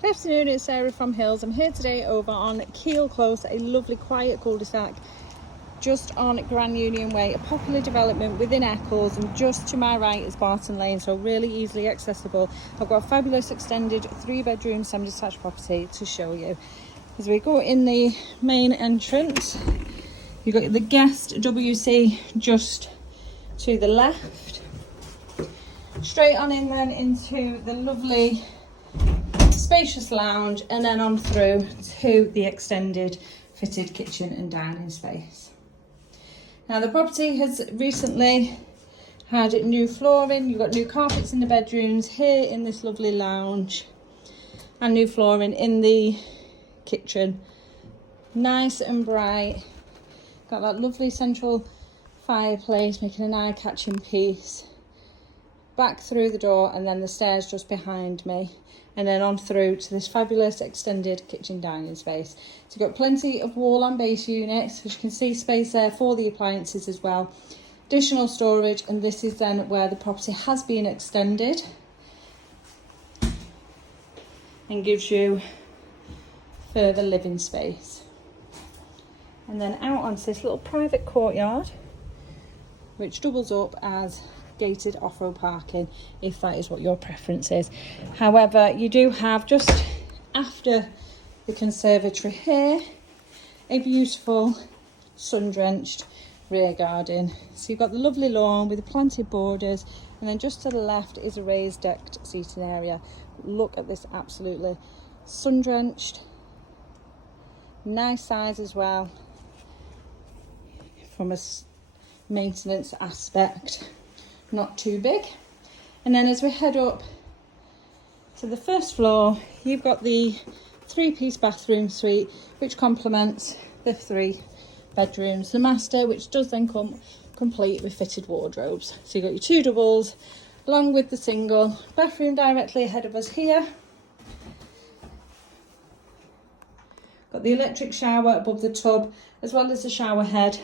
Good afternoon, it's Sarah from Hills. I'm here today over on Kiel Close, a lovely quiet cul-de-sac just on Grand Union Way, a popular development within Eccles, and just to my right is Barton Lane, so really easily accessible. I've got a fabulous extended 3-bedroom semi-detached property to show you. As we go in the main entrance, you've got the guest WC just to the left. Straight on in then into the lovely spacious lounge, and then on through to the extended fitted kitchen and dining space. Now the property has recently had new flooring. You've got new carpets in the bedrooms, here in this lovely lounge, and new flooring in the kitchen. Nice and bright. Got that lovely central fireplace making an eye-catching piece. Back through the door and then the stairs just behind me, and then on through to this fabulous extended kitchen dining space. So you've got plenty of wall and base units, as you can see, space there for the appliances as well. Additional storage, and this is then where the property has been extended and gives you further living space. And then out onto this little private courtyard, which doubles up as gated off-road parking if that is what your preference is. However, you do have, just after the conservatory here, a beautiful sun-drenched rear garden. So you've got the lovely lawn with the planted borders, and then just to the left is a raised decked seating area. Look at this, absolutely sun-drenched, nice size as well from a maintenance aspect, not too big. And then as we head up to the first floor, you've got the 3-piece bathroom suite, which complements the 3 bedrooms. The master, which does then come complete with fitted wardrobes. So you've got your 2 doubles along with the single bathroom directly ahead of us here. Got the electric shower above the tub, as well as the shower head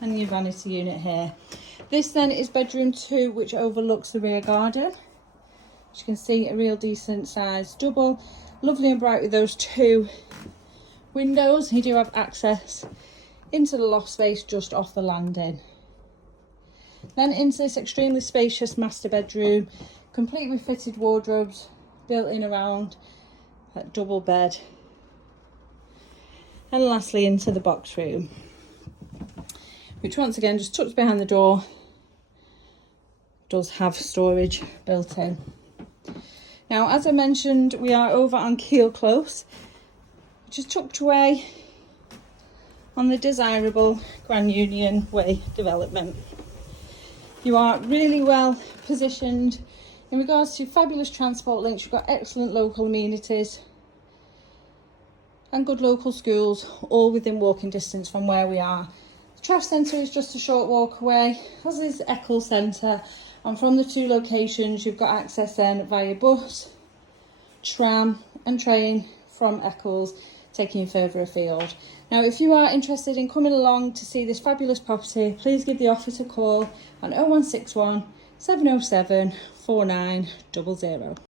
and your vanity unit here. This then is bedroom 2, which overlooks the rear garden. As you can see, a real decent size double, lovely and bright with those 2 windows. You do have access into the loft space just off the landing. Then into this extremely spacious master bedroom, complete with fitted wardrobes built in around that double bed. And lastly into the box room, which once again just tucked behind the door, does have storage built in. Now, as I mentioned, we are over on Kiel Close, which is tucked away on the desirable Grand Union Way development. You are really well positioned in regards to fabulous transport links. You've got excellent local amenities and good local schools, all within walking distance from where we are. The trash centre is just a short walk away, as is the Eccles Centre, and from the 2 locations you've got access then via bus, tram and train from Eccles, taking you further afield. Now, if you are interested in coming along to see this fabulous property, please give the office a call on 0161 707 4900.